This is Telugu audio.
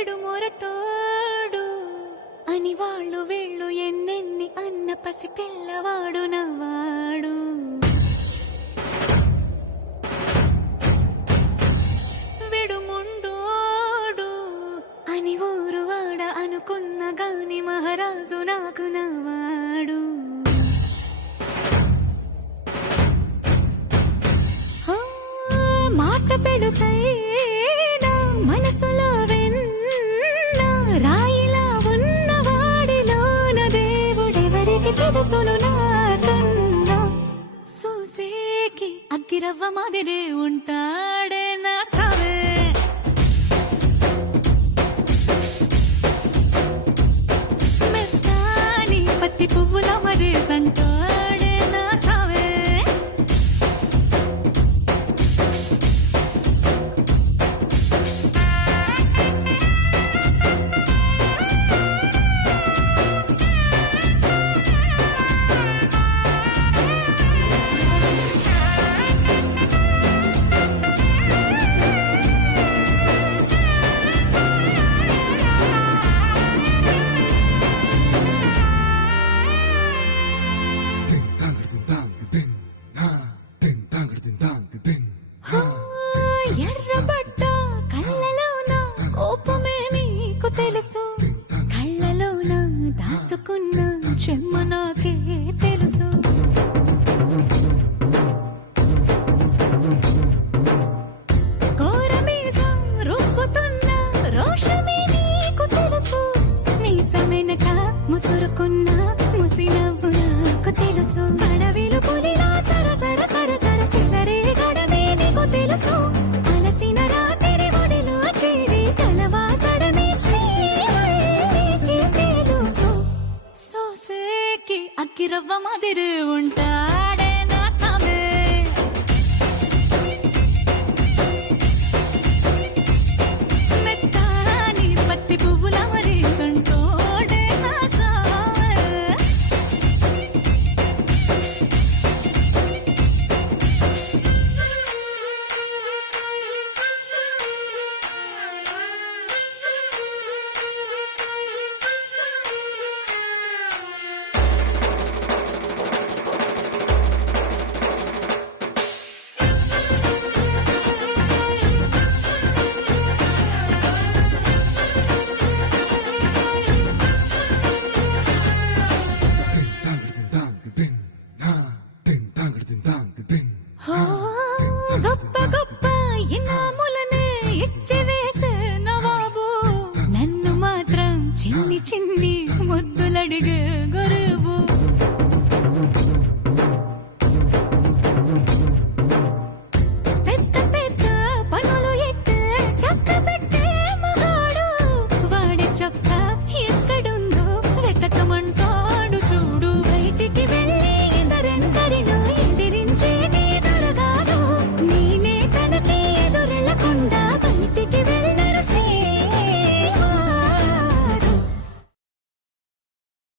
విడు మొరటోడు అని వాళ్ళు వీళ్ళు ఎన్నెన్ని అన్న పసి పిల్లవాడు నవ్వాడు. విడు ముండోడు అని ఊరు వాడ అనుకున్న గాని మహారాజు నాకు నవ్వాడు. మాట పెడుసైనా మనసులో వెన్న రాయిలా ఉన్నవాడిలోన దేవుడెవరికి తెలుసును నాకన్నా. సూసేకి అగ్గిరవ్వ మాదిరే ఉంటాడే నా సావే. మెత్తాని పత్తి పువ్వుల మరేసంటాడే నా సావే. ఎర్రబడ్డ కళ్ళలోన కోపమే నీకు తెలుసు, కళ్ళలోన దాచుకున్న చెమ్మ నాకే తెలుసు. కోరమీసం రుబ్బుతున్న రోషమే నీకు తెలుసు, మీసమెనక ముసురుకున్న ముసినవ్వు నాకు తెలుసు. అడవిలు పులిలా సరసర సరసర చిల్లరే గడమే నీకు తెలుసు, అలసిన రాత్రి ఒడిలో చేరి కలవాచడమే శ్రీహరికి తెలుసు. సోసేకి అగ్గిరవ్వ మాదిరి ఉంటాడే నా సామే. మెత్తాని పత్తి పువ్వుల మరేసంటోడే నా సామే. గొప్ప గొప్ప ఇనాములనే ఇచ్చి వేసే నవాబు, నన్ను మాత్రం చిన్ని చిన్ని ముద్దులడిగే గురు.